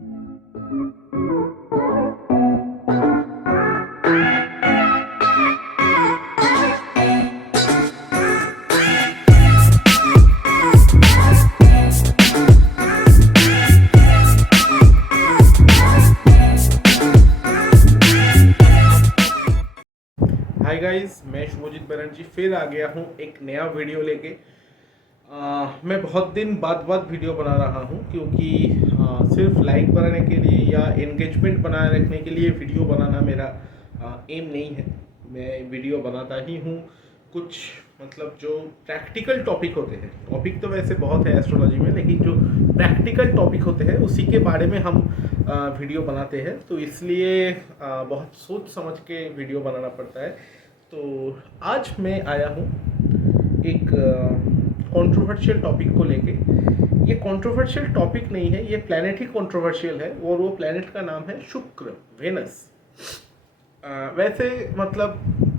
Hi guys, मैं शुभजीत बनर्जी फिर आ गया हूँ एक नया वीडियो लेके। मैं बहुत दिन बाद वीडियो बना रहा हूँ क्योंकि सिर्फ लाइक बनाने के लिए या एंगेजमेंट बनाए रखने के लिए वीडियो बनाना मेरा एम नहीं है। मैं वीडियो बनाता ही हूँ कुछ मतलब जो प्रैक्टिकल टॉपिक होते हैं। टॉपिक तो वैसे बहुत है एस्ट्रोलॉजी में, लेकिन जो प्रैक्टिकल टॉपिक होते हैं उसी के बारे में हम वीडियो बनाते हैं। तो इसलिए बहुत सोच समझ के वीडियो बनाना पड़ता है। तो आज मैं आया हूँ एक कंट्रोवर्शियल टॉपिक को लेके। ये कंट्रोवर्शियल टॉपिक नहीं है, ये प्लैनेट ही कंट्रोवर्शियल है और वो प्लैनेट का नाम है शुक्र, वेनस। वैसे मतलब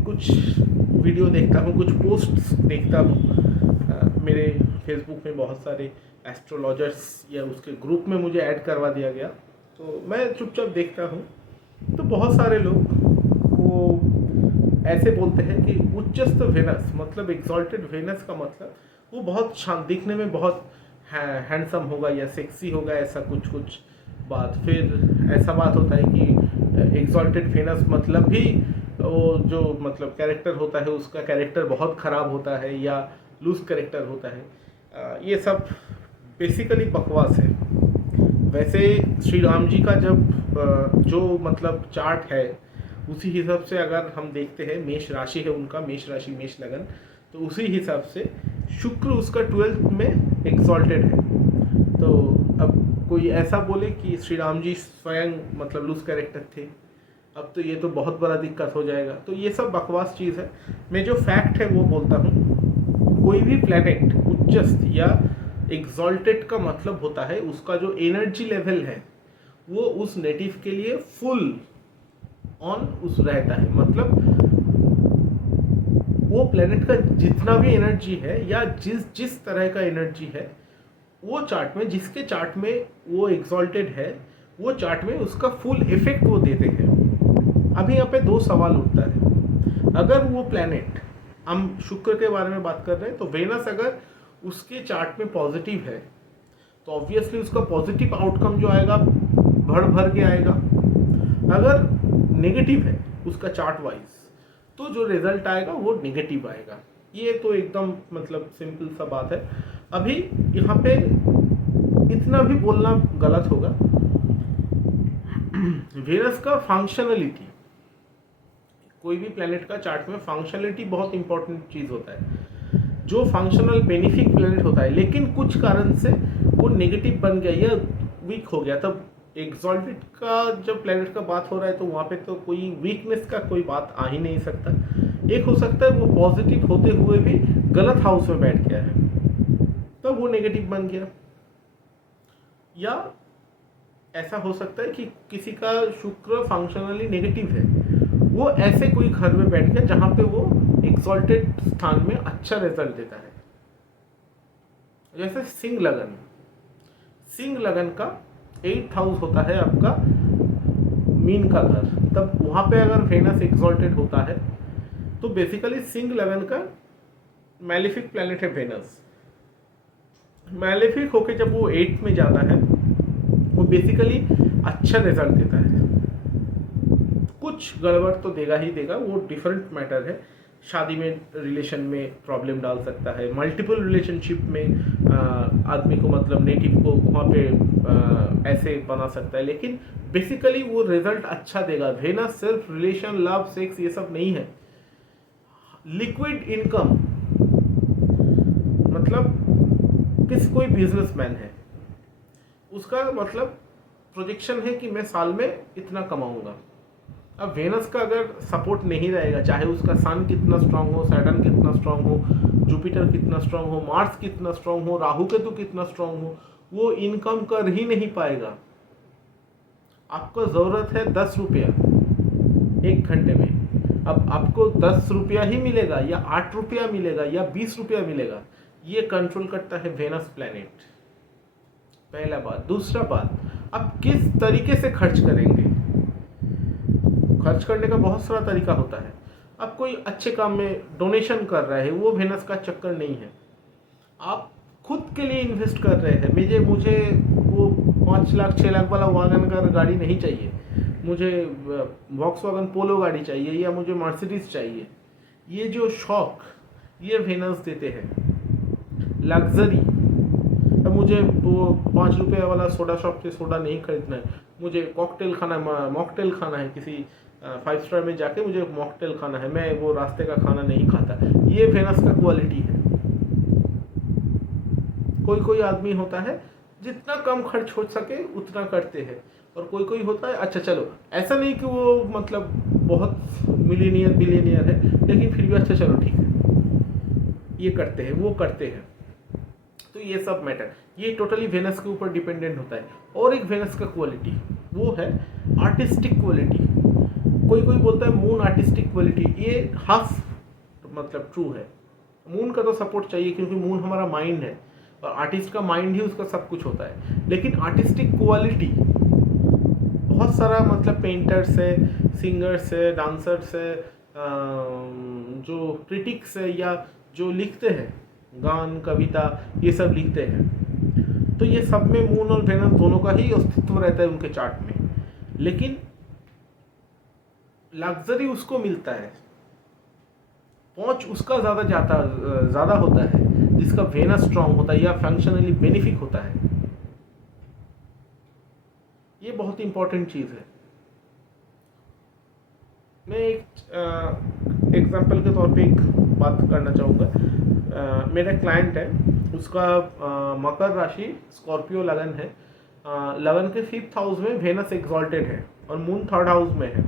कुछ वीडियो देखता हूँ, कुछ पोस्ट्स देखता हूँ। मेरे फेसबुक में बहुत सारे एस्ट्रोलॉजर्स या उसके ग्रुप में मुझे ऐड करवा दिया गया, तो मैं चुपचाप देखता हूँ। तो बहुत सारे लोग वो ऐसे बोलते हैं कि उच्चस्थ वेनस मतलब एग्जॉल्टेड वेनस का मतलब वो बहुत शांत दिखने में बहुत हैंडसम होगा या सेक्सी होगा, ऐसा कुछ बात। फिर ऐसा बात होता है कि एग्जॉल्टेड वेनस मतलब भी वो जो मतलब कैरेक्टर होता है उसका कैरेक्टर बहुत ख़राब होता है या लूज कैरेक्टर होता है। ये सब बेसिकली बकवास है। वैसे श्री राम जी का जब जो मतलब चार्ट है उसी हिसाब से अगर हम देखते हैं, मेष राशि है उनका, मेष राशि मेष लगन, तो उसी हिसाब से शुक्र उसका 12th में एक्सॉल्टेड है। तो अब कोई ऐसा बोले कि श्री राम जी स्वयं मतलब लूज कैरेक्टर थे, अब तो ये तो बहुत बड़ा दिक्कत हो जाएगा। तो ये सब बकवास चीज़ है। मैं जो फैक्ट है वो बोलता हूँ। कोई भी प्लैनेट उच्चस्थ या एग्जॉल्टेड का मतलब होता है उसका जो एनर्जी लेवल है वो उस नेटिव के लिए फुल ऑन उस रहता है। मतलब वो प्लेनेट का जितना भी एनर्जी है या जिस तरह का एनर्जी है वो चार्ट में, जिसके चार्ट में वो एग्जॉल्टेड है वो चार्ट में उसका फुल इफेक्ट वो देते हैं। अभी यहाँ पे दो सवाल उठता है। अगर वो प्लेनेट, हम शुक्र के बारे में बात कर रहे हैं, तो वेनस अगर उसके चार्ट में पॉजिटिव है तो ऑब्वियसली उसका पॉजिटिव आउटकम जो आएगा भर के आएगा। अगर नेगेटिव है उसका चार्ट वाइज तो जो रिजल्ट आएगा वो नेगेटिव आएगा। ये तो एकदम मतलब सिंपल सा बात है। अभी यहाँ पे इतना भी बोलना गलत होगा। वेनस का फंक्शनलिटी, कोई भी प्लेनेट का चार्ट में फंक्शनलिटी बहुत इंपॉर्टेंट चीज होता है। जो फंक्शनल बेनिफिक प्लेनेट होता है लेकिन कुछ कारण से वो नेगेटिव बन गया या वीक हो गया, तब एग्जॉल्टेड का जब प्लेनेट का बात हो रहा है तो वहाँ पे तो कोई वीकनेस का कोई बात आ ही नहीं सकता। एक हो सकता है वो पॉजिटिव होते हुए भी गलत हाउस में बैठ गया है तब वो नेगेटिव बन गया। या ऐसा हो सकता है कि किसी का शुक्र फंक्शनली नेगेटिव है, वो ऐसे कोई घर में बैठ गया जहाँ पे वो एग्जॉल्टेड स्थान में अच्छा रिजल्ट देता है। जैसे सिंह लगन का 8th हाउस होता है आपका मीन का घर, तब वहाँ पे अगर वेनस एक्सॉल्टेड होता है तो बेसिकली सिंह लगन का मैलेफिक प्लैनेट है वेनस। मैलेफिक होके जब वो 8th में जाता है वो बेसिकली अच्छा रिजल्ट देता है। कुछ गड़बड़ तो देगा ही देगा, वो डिफरेंट मैटर है। शादी में, रिलेशन में प्रॉब्लम डाल सकता है, मल्टीपल रिलेशनशिप में आदमी को मतलब नेटिव को वहाँ पे ऐसे बना सकता है, लेकिन बेसिकली वो रिजल्ट अच्छा देगा। वेनस सिर्फ रिलेशन, लव, सेक्स ये सब नहीं है। लिक्विड इनकम मतलब कोई बिजनेसमैन है, उसका मतलब प्रोजेक्शन है कि मैं साल में इतना कमाऊंगा। अब वेनस का अगर सपोर्ट नहीं रहेगा, चाहे उसका सन कितना स्ट्रांग हो, सैटर्न कितना स्ट्रांग हो, जुपिटर कितना स्ट्रांग हो, मार्स कितना स्ट्रांग हो, राहु केतु कितना स्ट्रांग हो, वो इनकम कर ही नहीं पाएगा। आपको ज़रूरत है 10 रुपया 1 घंटे में, अब आपको 10 रुपया ही मिलेगा या 8 रुपया मिलेगा या 20 रुपया मिलेगा, ये कंट्रोल करता है वेनस प्लैनेट। पहला बात। दूसरा बात, आप किस तरीके से खर्च करेंगे। खर्च करने का बहुत सारा तरीका होता है। आप कोई अच्छे काम में डोनेशन कर रहे हैं, वो वेनस का चक्कर नहीं है। आप खुद के लिए इन्वेस्ट कर रहे हैं। मुझे वो 5 लाख 6 लाख वाला वागन कार गाड़ी नहीं चाहिए, मुझे वॉक्सवैगन पोलो गाड़ी चाहिए या मुझे मर्सिडीज चाहिए। ये जो शौक, ये वेनस देते हैं। लग्जरी, अब मुझे वो 5 रुपये वाला सोडा शॉप से सोडा नहीं खरीदना है, मुझे कॉकटेल खाना मॉकटेल खाना है, किसी 5 स्टार में जाके मुझे मॉकटेल खाना है, मैं वो रास्ते का खाना नहीं खाता। ये वेनस का क्वालिटी है। कोई कोई आदमी होता है जितना कम खर्च हो सके उतना करते हैं, और कोई कोई होता है, अच्छा चलो ऐसा नहीं कि वो मतलब बहुत मिलीनियर बिलियनियर है, लेकिन फिर भी अच्छा चलो ठीक है, ये करते हैं वो करते हैं। तो ये सब मैटर, ये टोटली वेनस के ऊपर डिपेंडेंट होता है। और एक वेनस का क्वालिटी वो है आर्टिस्टिक क्वालिटी। कोई कोई बोलता है मून आर्टिस्टिक क्वालिटी, ये हाफ मतलब ट्रू है। मून का तो सपोर्ट चाहिए क्योंकि मून हमारा माइंड है, और आर्टिस्ट का माइंड ही उसका सब कुछ होता है। लेकिन आर्टिस्टिक क्वालिटी बहुत सारा मतलब पेंटर्स है, सिंगर्स है, डांसर्स है, जो क्रिटिक्स है या जो लिखते हैं गान कविता, ये सब लिखते हैं। तो ये सब में मून और वेनस दोनों का ही अस्तित्व रहता है उनके चार्ट में। लेकिन लग्जरी उसको मिलता है, पहुंच उसका ज़्यादा होता है जिसका वेनस स्ट्रांग होता है या फंक्शनली बेनिफिक होता है। ये बहुत इंपॉर्टेंट चीज़ है। मैं एक एग्जांपल के तौर पे एक बात करना चाहूँगा। मेरा क्लाइंट है, उसका मकर राशि स्कॉर्पियो लगन है। लगन के 5th हाउस में वेनस एग्जॉल्टेड है और मून 3rd हाउस में है।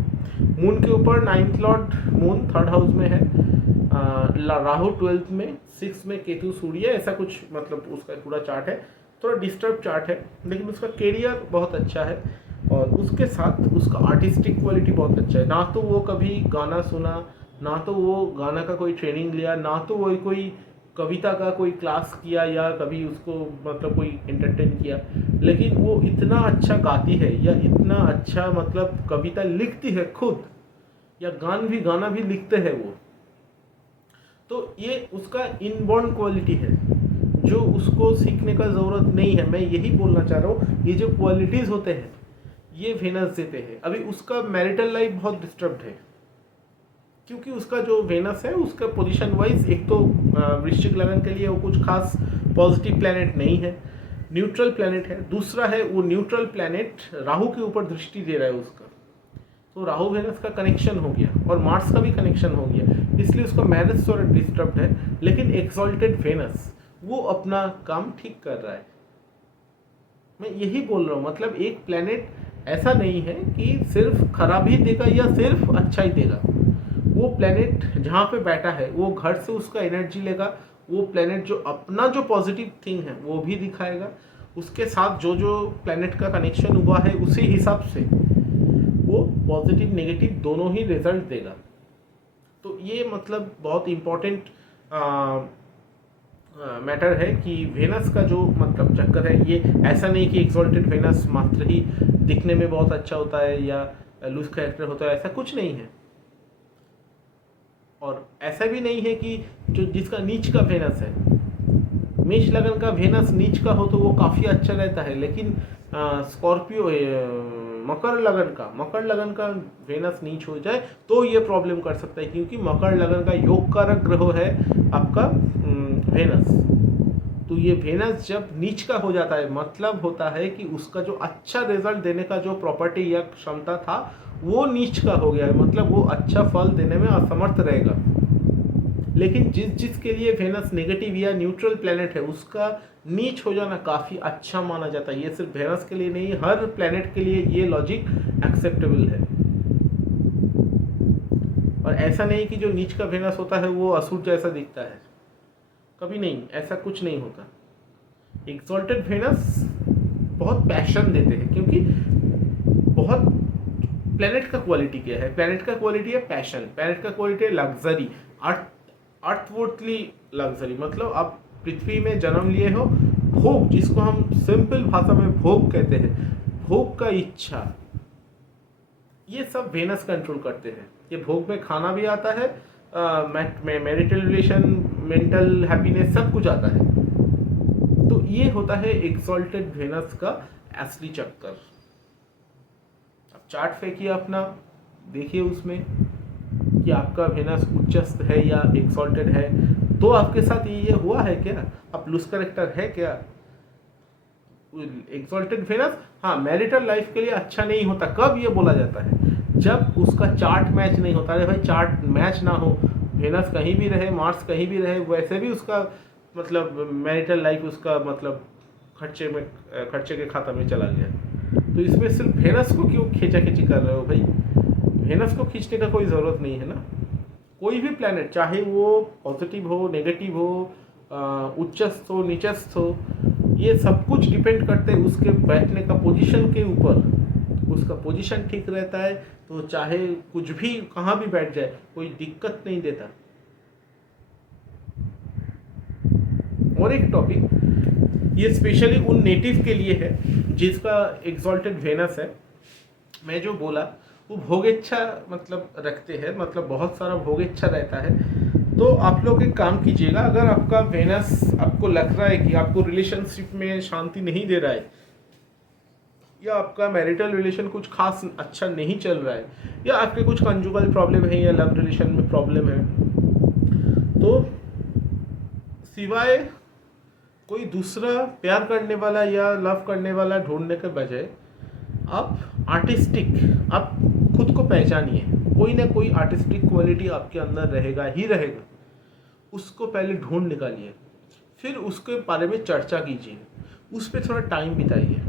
मून के ऊपर 9th Lord moon 3rd house में है, राहु 12th में, 6th में केतु सूर्य, ऐसा कुछ मतलब उसका पूरा चार्ट है। थोड़ा डिस्टर्ब चार्ट है, लेकिन उसका करियर बहुत अच्छा है और उसके साथ उसका आर्टिस्टिक क्वालिटी बहुत अच्छा है। ना तो वो कभी गाना सुना, ना तो वो गाना का कोई ट्रेनिंग लिया, ना तो वो कोई कविता का कोई क्लास किया या कभी उसको मतलब कोई एंटरटेन किया, लेकिन वो इतना अच्छा गाती है या इतना अच्छा मतलब कविता लिखती है खुद, या गाना भी लिखते हैं वो। तो ये उसका इनबॉर्न क्वालिटी है जो उसको सीखने का ज़रूरत नहीं है। मैं यही बोलना चाह रहा हूँ, ये जो क्वालिटीज़ होते हैं ये वेनस देते हैं। अभी उसका मैरिटल लाइफ बहुत डिस्टर्ब्ड है क्योंकि उसका जो वेनस है उसका पोजीशन वाइज, एक तो वृश्चिक लगन के लिए वो कुछ खास पॉजिटिव प्लैनेट नहीं है, न्यूट्रल प्लैनेट है। दूसरा है वो न्यूट्रल प्लैनेट राहु के ऊपर दृष्टि दे रहा है उसका, तो राहु वेनस का कनेक्शन हो गया और मार्स का भी कनेक्शन हो गया, इसलिए उसका मैरिज थोड़ा डिस्टर्ब्ड है। लेकिन एक्सॉल्टेड वेनस वो अपना काम ठीक कर रहा है। मैं यही बोल रहा हूँ, मतलब एक प्लैनेट ऐसा नहीं है कि सिर्फ खराब ही देगा या सिर्फ अच्छा ही देगा। वो प्लैनेट जहाँ पे बैठा है वो घर से उसका एनर्जी लेगा। वो प्लैनेट जो अपना जो पॉजिटिव थिंग है वो भी दिखाएगा, उसके साथ जो जो प्लैनेट का कनेक्शन हुआ है उसी हिसाब से वो पॉजिटिव नेगेटिव दोनों ही रिजल्ट देगा। तो ये मतलब बहुत इम्पोर्टेंट मैटर है कि वेनस का जो मतलब चक्कर है, ये ऐसा नहीं कि एक्सॉल्टेड वेनस मात्र ही दिखने में बहुत अच्छा होता है या लूज कैरेक्टर होता है, ऐसा कुछ नहीं है। और ऐसा भी नहीं है कि जो जिसका नीच का वेनस है, मेष लगन का वेनस नीच का हो तो वो काफ़ी अच्छा रहता है, लेकिन स्कॉर्पियो मकर लगन का वेनस नीच हो जाए तो ये प्रॉब्लम कर सकता है, क्योंकि मकर लगन का योग कारक ग्रह है आपका वेनस। तो ये वेनस जब नीच का हो जाता है मतलब होता है कि उसका जो अच्छा रिजल्ट देने का जो प्रॉपर्टी या क्षमता था वो नीच का हो गया है, मतलब वो अच्छा फल देने में असमर्थ रहेगा। लेकिन जिस के लिए वेनस नेगेटिव या न्यूट्रल प्लैनेट है उसका नीच हो जाना काफ़ी अच्छा माना जाता है। ये सिर्फ वेनस के लिए नहीं, हर प्लैनेट के लिए ये लॉजिक एक्सेप्टेबल है। और ऐसा नहीं कि जो नीच का वेनस होता है वो असुर जैसा दिखता है, कभी नहीं, ऐसा कुछ नहीं होता। एक्सॉल्टेड वेनस बहुत पैशन देते हैं, क्योंकि बहुत प्लैनेट का क्वालिटी क्या है, प्लैनेट का क्वालिटी है पैशन, प्लैनेट का क्वालिटी है लग्जरी, अर्थवर्थली लग्जरी। मतलब आप पृथ्वी में जन्म लिए हो भोग, जिसको हम सिंपल भाषा में भोग कहते हैं, भोग का इच्छा, ये सब वेनस कंट्रोल करते हैं। ये भोग में खाना भी आता है, मैरिटल रिलेशन, मेंटल हैप्पीनेस, सब कुछ आता है। तो ये होता है एक्सॉल्टेड वेनस का असली चक्कर। अब चार्ट फेंकिए अपना, देखिए उसमें कि आपका वेनस उच्चस्थ है या एक्सॉल्टेड है। तो आपके साथ ये हुआ है क्या? आप लूज करेक्टर है क्या? एक्सॉल्टेड वेनस हाँ मैरिटल लाइफ के लिए अच्छा नहीं होता। कब ये बोला जाता है? जब उसका चार्ट मैच नहीं होता। अरे भाई चार्ट मैच ना हो, वेनस कहीं भी रहे, मार्स कहीं भी रहे, वैसे भी उसका मतलब मैरिटल लाइफ उसका मतलब खर्चे के खाता में चला गया। तो इसमें सिर्फ वेनस को क्यों खींचा खींची कर रहे हो भाई? वेनस को खींचने का कोई ज़रूरत नहीं है ना। कोई भी प्लैनेट, चाहे वो पॉजिटिव हो, नेगेटिव हो, उच्चस्थ हो, नीचस्थ हो, ये सब कुछ डिपेंड करते हैं उसके बैठने का पोजीशन के ऊपर। उसका पोजीशन ठीक रहता है तो चाहे कुछ भी कहाँ भी बैठ जाए कोई दिक्कत नहीं देता। और एक टॉपिक, ये स्पेशली उन नेटिव के लिए है जिसका एक्सॉल्टेड वेनस है। मैं जो बोला वो भोगेच्छा मतलब रखते हैं, मतलब बहुत सारा भोगेच्छा रहता है। तो आप लोग एक काम कीजिएगा, अगर आपका वेनस आपको लग रहा है कि आपको रिलेशनशिप में शांति नहीं दे रहा है, या आपका मैरिटल रिलेशन कुछ खास अच्छा नहीं चल रहा है, या आपके कुछ कंजुगल प्रॉब्लम है, या लव रिलेशन में प्रॉब्लम है, तो सिवाय कोई दूसरा प्यार करने वाला या लव करने वाला ढूंढने के बजाय आप आप खुद को पहचानिए। कोई ना कोई आर्टिस्टिक क्वालिटी आपके अंदर रहेगा ही रहेगा। उसको पहले ढूंढ निकालिए, फिर उसके बारे में चर्चा कीजिए, उस पर थोड़ा टाइम बिताइए।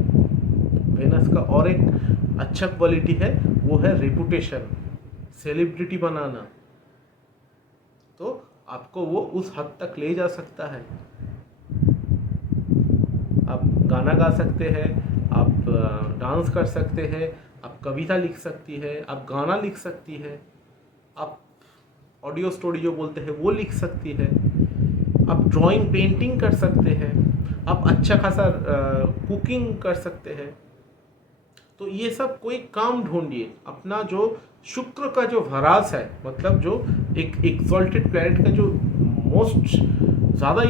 वेनस का और एक अच्छा क्वालिटी है, वो है रेपुटेशन, सेलिब्रिटी बनाना। तो आपको वो उस हद तक ले जा सकता है। आप गाना गा सकते हैं, आप डांस कर सकते हैं, आप कविता लिख सकती है, आप गाना लिख सकती है, आप ऑडियो स्टोरी जो बोलते हैं वो लिख सकती है, आप ड्राइंग पेंटिंग कर सकते हैं, आप अच्छा खासा कुकिंग कर सकते हैं। तो ये सब कोई काम ढूंढिए। अपना जो शुक्र का जो भरास है, मतलब जो एक एक्सॉल्टेड प्लैनेट का जो मोस्ट ज़्यादा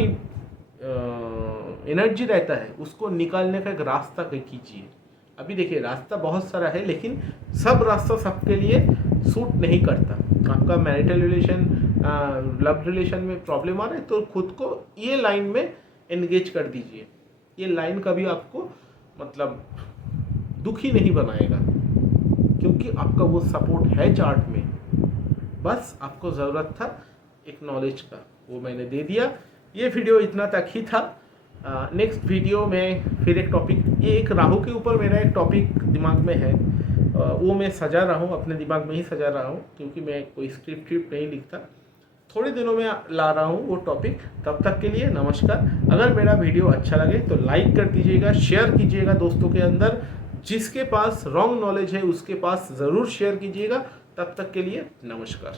एनर्जी रहता है, उसको निकालने का एक रास्ता कीजिए। अभी देखिए रास्ता बहुत सारा है, लेकिन सब रास्ता सबके लिए सूट नहीं करता। आपका मैरिटल रिलेशन, लव रिलेशन में प्रॉब्लम आ रहा है तो खुद को ये लाइन में एंगेज कर दीजिए। ये लाइन कभी आपको मतलब दुखी नहीं बनाएगा, क्योंकि आपका वो सपोर्ट है चार्ट में। बस आपको ज़रूरत था एक नॉलेज का, वो मैंने दे दिया। ये वीडियो इतना तक ही था। नेक्स्ट वीडियो में फिर एक टॉपिक, ये एक राहु के ऊपर मेरा एक टॉपिक दिमाग में है, वो मैं सजा रहा हूँ, अपने दिमाग में ही सजा रहा हूँ, क्योंकि मैं कोई स्क्रिप्ट नहीं लिखता। थोड़े दिनों में ला रहा हूँ वो टॉपिक। तब तक के लिए नमस्कार। अगर मेरा वीडियो अच्छा लगे तो लाइक कर दीजिएगा, शेयर कीजिएगा दोस्तों के अंदर। जिसके पास रॉन्ग नॉलेज है उसके पास ज़रूर शेयर कीजिएगा। तब तक के लिए नमस्कार।